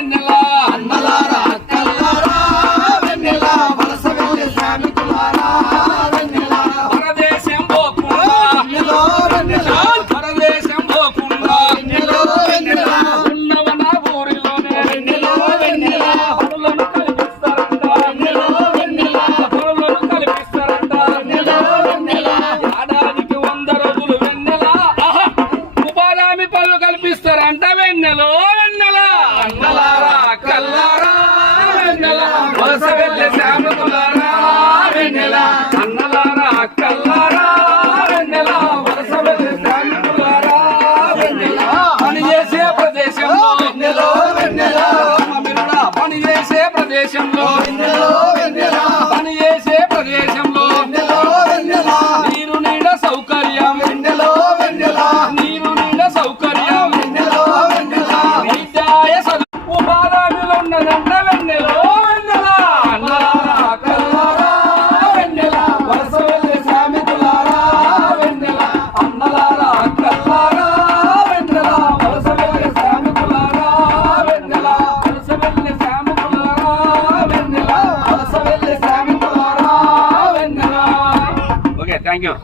వెన్నెల అన్నలారా అక్కలారా వెన్నెల వలస వెళ్ళే శ్రామికులారా వెన్నెల పరదేశం పోకుండా వెన్నెలో వెన్నెల పరదేశం పోకుండా వెన్నెలో వెన్నెల ఉన్నవన ఊరిలోనే వెన్నెలో వెన్నెల పనులను కల్పిస్తారంట వెన్నెలో వెన్నెల పనులను కల్పిస్తారంట వెన్నెలో వెన్నెల ఏడాదికి 100 రోజులు వెన్నెల ఆహా ఉపాధి పనులు కల్పిస్తారంట వెన్నెలో వెన్నెల అన్నలారా అక్కలారా వెన్నెల వలస వెళ్ళే శ్రామికులారా వెన్నెల అన్నలారా అక్కలారా వెన్నెల వలస వెళ్ళే శ్రామికులారా వెన్నెల పని చేసే ప్రదేశంలో వెన్నెలో వెన్నెల పని చేసే ప్రదేశంలో వెన్నెలో వెన్నెల పని చేసే ప్రదేశంలో వెన్నెలో వెన్నెల నీరు నీడ సౌకర్యం వెన్నెలో వెన్నెల నీరు నీడ సౌకర్యం వెన్నెలో వెన్నెల విద్యాయ ఉపాధిలో ఉన్నదంట వెన్నెలో వెన్నెల అన్నలారా అక్కలారా వెన్నెల వలస వెళ్ళే శ్రామికులారా వెన్నెల అన్నలారా అక్కలారా వెన్నెల వలస వెళ్ళే శ్రామికులారా వెన్నెల వలస వెళ్ళే శ్రామికులారా వెన్నెల వలస వెళ్ళే శ్రామికులారా వెన్నెల. Okay thank you.